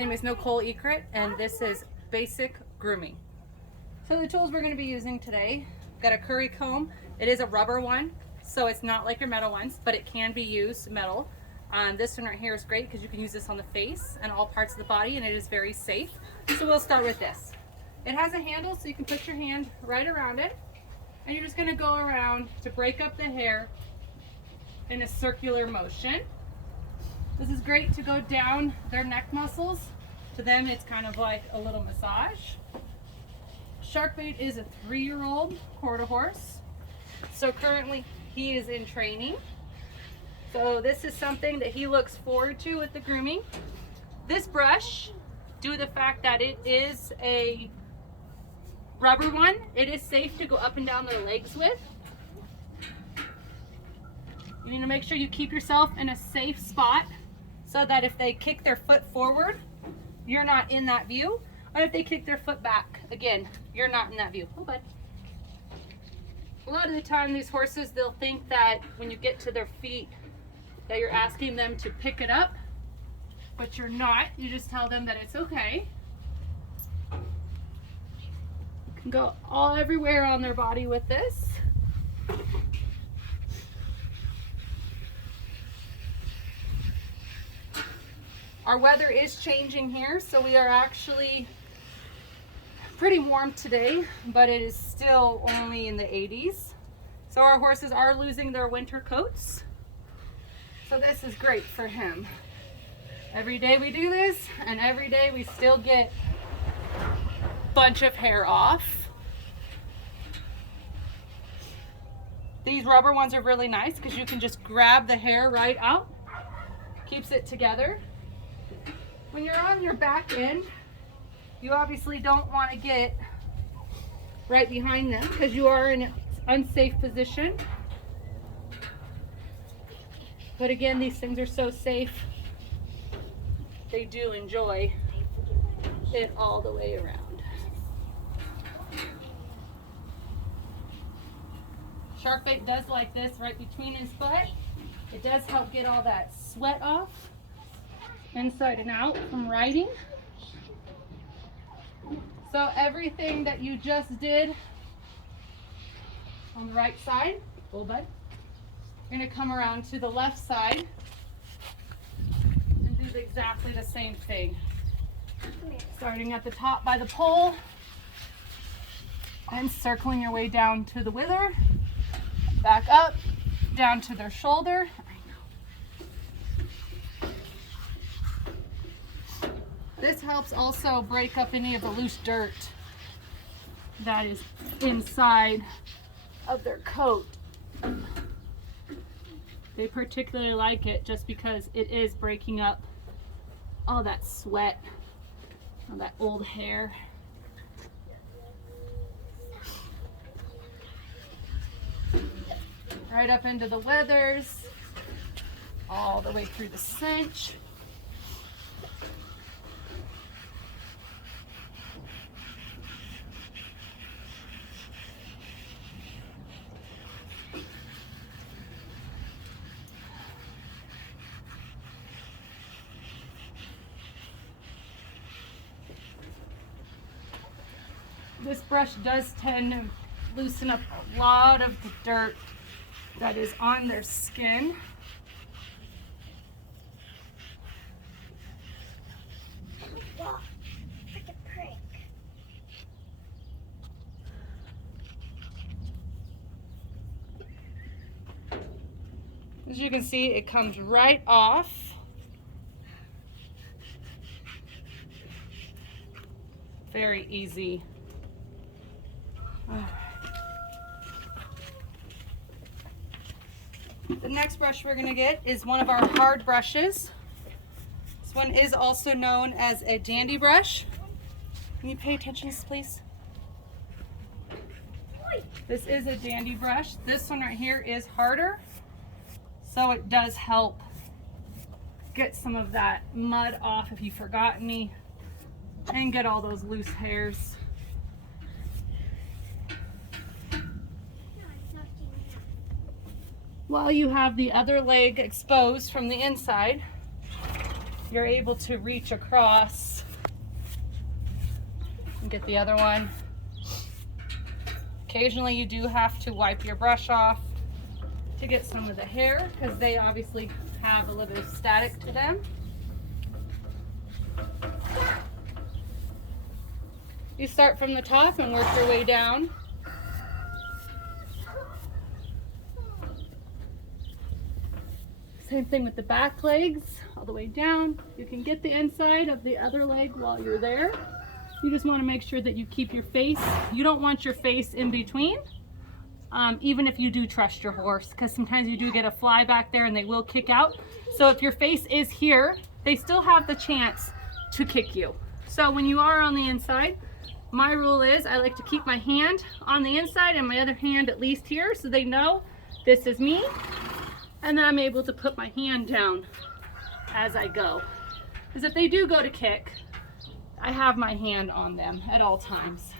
name is Nichole Ecret, and this is basic grooming. So the tools we're going to be using today, got a curry comb. It is a rubber one, so it's not like your metal ones, but it can be used metal. This one right here is great because you can use this on the face and all parts of the body, and it is very safe. So we'll start with this. It has a handle, so you can put your hand right around it, and you're just going to go around to break up the hair in a circular motion. This is great to go down their neck muscles. To them, it's kind of like a little massage. Sharkbait is a 3-year-old quarter horse. So currently he is in training. So this is something that he looks forward to with the grooming. This brush, due to the fact that it is a rubber one, it is safe to go up and down their legs with. You need to make sure you keep yourself in a safe spot so that if they kick their foot forward, you're not in that view. Or if they kick their foot back, again, you're not in that view. Oh, bud. A lot of the time, these horses, they'll think that when you get to their feet, that you're asking them to pick it up, but you're not. You just tell them that it's okay. You can go all everywhere on their body with this. Our weather is changing here, so we are actually pretty warm today, but it is still only in the 80s. So our horses are losing their winter coats. So this is great for him. Every day we do this, and every day we still get a bunch of hair off. These rubber ones are really nice because you can just grab the hair right out. Keeps it together. When you're on your back end, you obviously don't want to get right behind them because you are in an unsafe position. But again, these things are so safe. They do enjoy it all the way around. Sharkbait does like this right between his butt. It does help get all that sweat off inside and out from riding. So everything that you just did on the right side, bull bud, you're going to come around to the left side and do exactly the same thing. Starting at the top by the pole and circling your way down to the wither, back up, down to their shoulder. This helps also break up any of the loose dirt that is inside of their coat. They particularly like it just because it is breaking up all that sweat, all that old hair. Right up into the withers, all the way through the cinch. This brush does tend to loosen up a lot of the dirt that is on their skin. Wow, like a prick. As you can see, it comes right off. Very easy. The next brush we're going to get is one of our hard brushes. This one is also known as a dandy brush. Can you pay attention to this, please? This is a dandy brush. This one right here is harder, so it does help get some of that mud off if you forgot any and get all those loose hairs. While you have the other leg exposed from the inside, you're able to reach across and get the other one. Occasionally you do have to wipe your brush off to get some of the hair because they obviously have a little bit of static to them. You start from the top and work your way down. Same thing with the back legs, all the way down. You can get the inside of the other leg while you're there. You just want to make sure that you keep your face. You don't want your face in between, even if you do trust your horse, because sometimes you do get a fly back there and they will kick out. So if your face is here, they still have the chance to kick you. So when you are on the inside, my rule is I like to keep my hand on the inside and my other hand at least here so they know this is me. And then I'm able to put my hand down as I go. Because if they do go to kick, I have my hand on them at all times.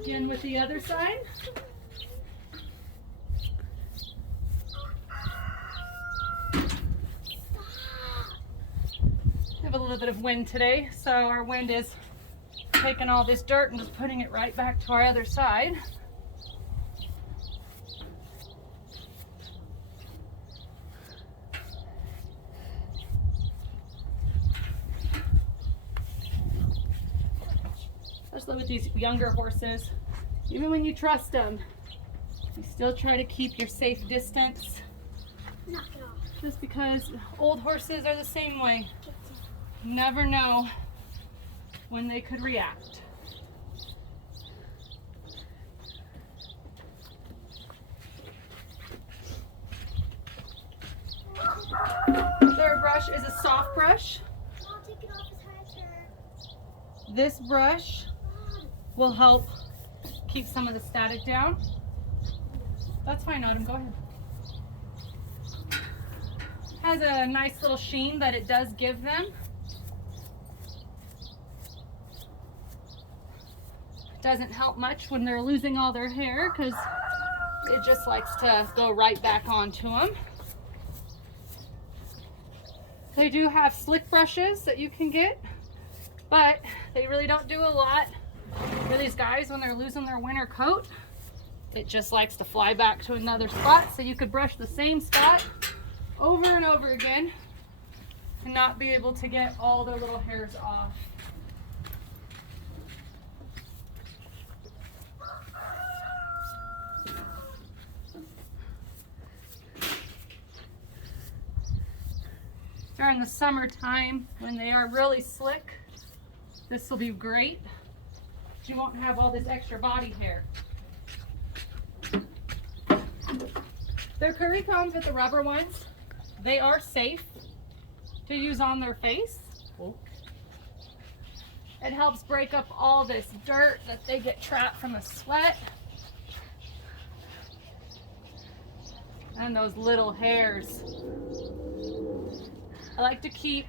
Again with the other side. We have a little bit of wind today, so our wind is taking all this dirt and just putting it right back to our other side. Especially with these younger horses, even when you trust them, you still try to keep your safe distance. Knock it off. Just because old horses are the same way. You never know when they could react. Third brush is a soft brush. I'll take it off his head. This brush will help keep some of the static down. That's fine, Autumn, go ahead. Has a nice little sheen that it does give them. Doesn't help much when they're losing all their hair because it just likes to go right back onto them. They do have slick brushes that you can get, but they really don't do a lot for these guys when they're losing their winter coat. It just likes to fly back to another spot, so you could brush the same spot over and over again and not be able to get all their little hairs off. During the summertime, when they are really slick, this will be great. You won't have all this extra body hair. They're curry combs with the rubber ones. They are safe to use on their face. It helps break up all this dirt that they get trapped from the sweat. And those little hairs. I like to keep,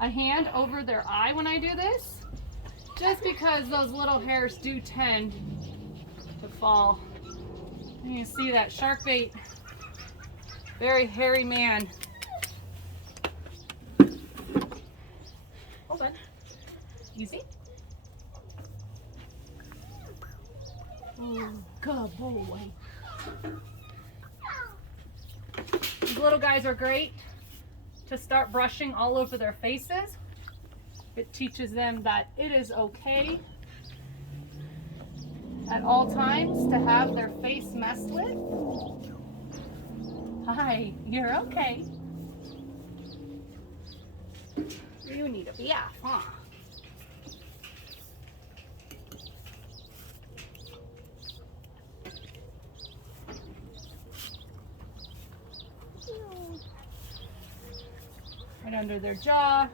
a hand over their eye when I do this, just because those little hairs do tend to fall. And you see that shark bait, very hairy man. Hold on, easy. Oh, good boy. These little guys are great to start brushing all over their faces. It teaches them that it is okay at all times to have their face messed with. Hi, you're okay. You need a bath, huh? Right under their jaw.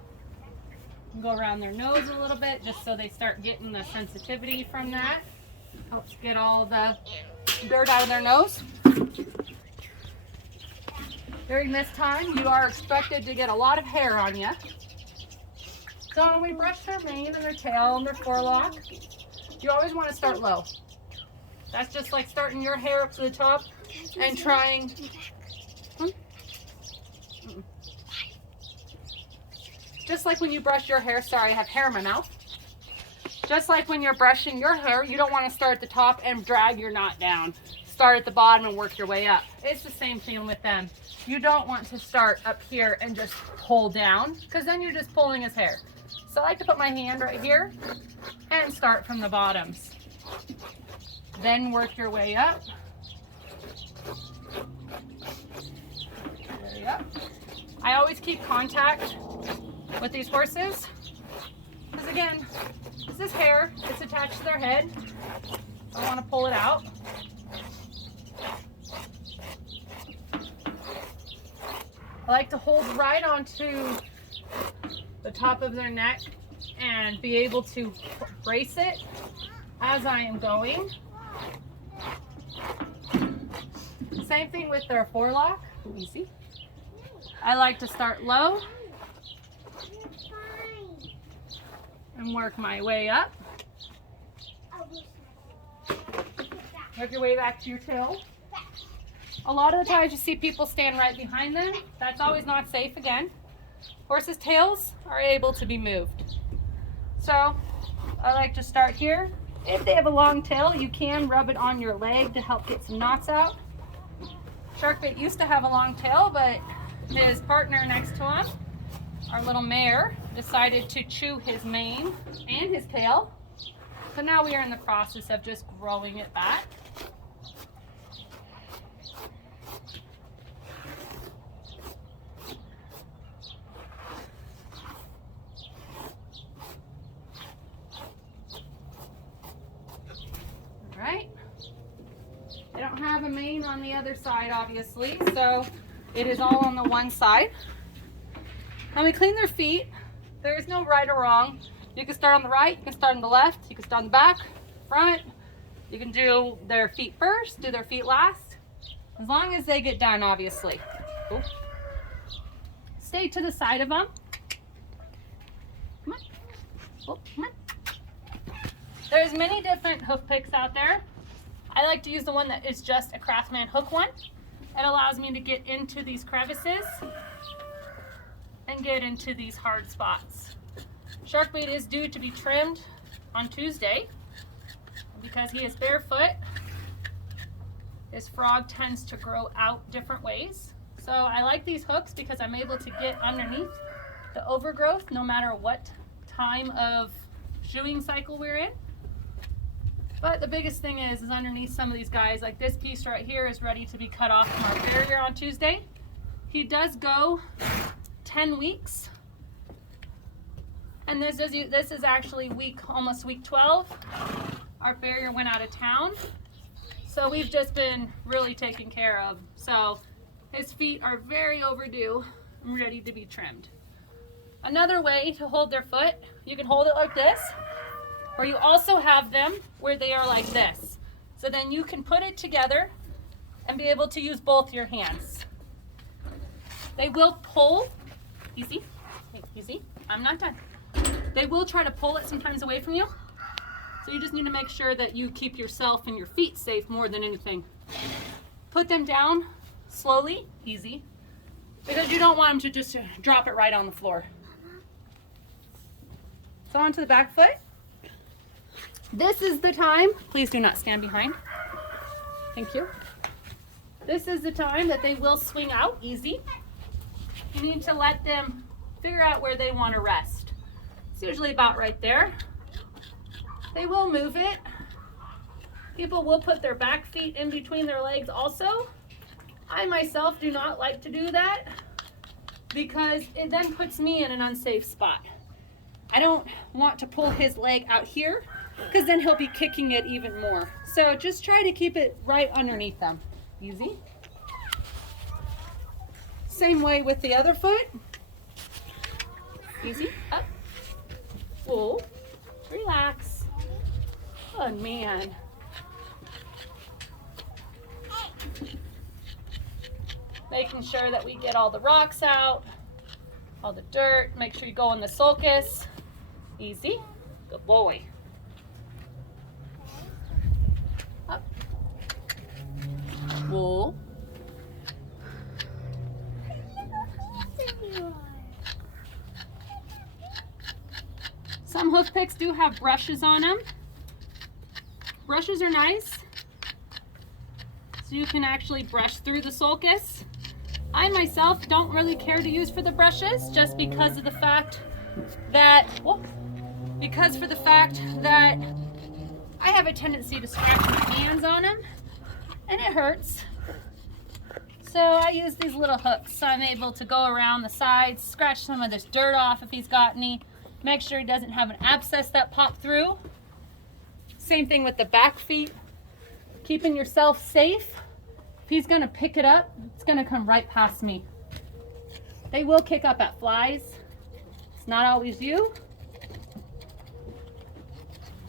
And go around their nose a little bit just so they start getting the sensitivity from that. Helps get all the dirt out of their nose. During this time, you are expected to get a lot of hair on you. So when we brush their mane and their tail and their forelock, you always want to start low. That's just like starting your hair up to the top. and trying. Just like when you brush your hair, sorry, I have hair in my mouth. Just like when you're brushing your hair, you don't want to start at the top and drag your knot down. Start at the bottom and work your way up. It's the same thing with them. You don't want to start up here and just pull down, because then you're just pulling his hair. So I like to put my hand right here and start from the bottoms. Then work your way up. There you go. I always keep contact with these horses, because again, this is hair, it's attached to their head. I want to pull it out. I like to hold right onto the top of their neck and be able to brace it as I am going. Same thing with their forelock. Easy. I like to start low and work my way up. Work your way back to your tail. A lot of the times you see people stand right behind them. That's always not safe again. Horses' tails are able to be moved. So I like to start here. If they have a long tail, you can rub it on your leg to help get some knots out. Sharkbait used to have a long tail, but his partner next to him, our little mare, decided to chew his mane and his tail. So now we are in the process of just growing it back. Right? They don't have a mane on the other side, obviously, so it is all on the one side. When we clean their feet, there is no right or wrong. You can start on the right, you can start on the left, you can start on the back, front. You can do their feet first, do their feet last, as long as they get done, obviously. Ooh. Stay to the side of them. Come on. Oh, come on. There's many different hoof picks out there. I like to use the one that is just a Craftsman hook one. It allows me to get into these crevices and get into these hard spots. Sharkbait is due to be trimmed on Tuesday. Because he is barefoot, his frog tends to grow out different ways. So I like these hooks because I'm able to get underneath the overgrowth no matter what time of shoeing cycle we're in. But the biggest thing is underneath some of these guys, like this piece right here is ready to be cut off from our farrier on Tuesday. He does go 10 weeks. And this is actually almost week 12. Our farrier went out of town. So we've just been really taken care of. So his feet are very overdue and ready to be trimmed. Another way to hold their foot, you can hold it like this, or you also have them where they are like this. So then you can put it together and be able to use both your hands. They will pull, easy, easy, I'm not done. They will try to pull it sometimes away from you. So you just need to make sure that you keep yourself and your feet safe more than anything. Put them down slowly, easy, because you don't want them to just drop it right on the floor. So onto the back foot. This is the time, please do not stand behind. Thank you. This is the time that they will swing out, easy. You need to let them figure out where they want to rest. It's usually about right there. They will move it. People will put their back feet in between their legs also. I myself do not like to do that because it then puts me in an unsafe spot. I don't want to pull his leg out here because then he'll be kicking it even more. So just try to keep it right underneath them. Easy. Same way with the other foot. Easy, up, pull, relax. Good man. Making sure that we get all the rocks out, all the dirt. Make sure you go in the sulcus. Easy. Good boy. Up. Pull. You are. Some hoof picks do have brushes on them. Brushes are nice, so you can actually brush through the sulcus. I myself don't really care to use for the brushes, just because of the fact that, I have a tendency to scratch my hands on them, and it hurts. So I use these little hooks, so I'm able to go around the sides, scratch some of this dirt off if he's got any, make sure he doesn't have an abscess that popped through. Same thing with the back feet, keeping yourself safe. If he's gonna pick it up, it's gonna come right past me. They will kick up at flies. It's not always you.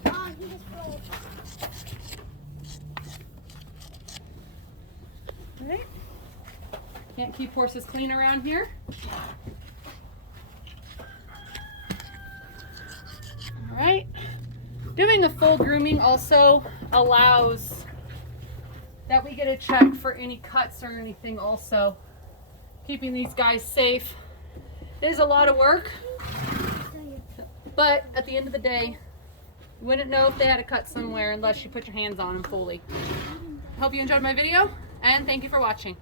Oh, he just rolled. Right. Can't keep horses clean around here. All right. Doing a full grooming also allows that we get a check for any cuts or anything also. Keeping these guys safe. It is a lot of work, but at the end of the day, you wouldn't know if they had a cut somewhere unless you put your hands on them fully. Hope you enjoyed my video, and thank you for watching.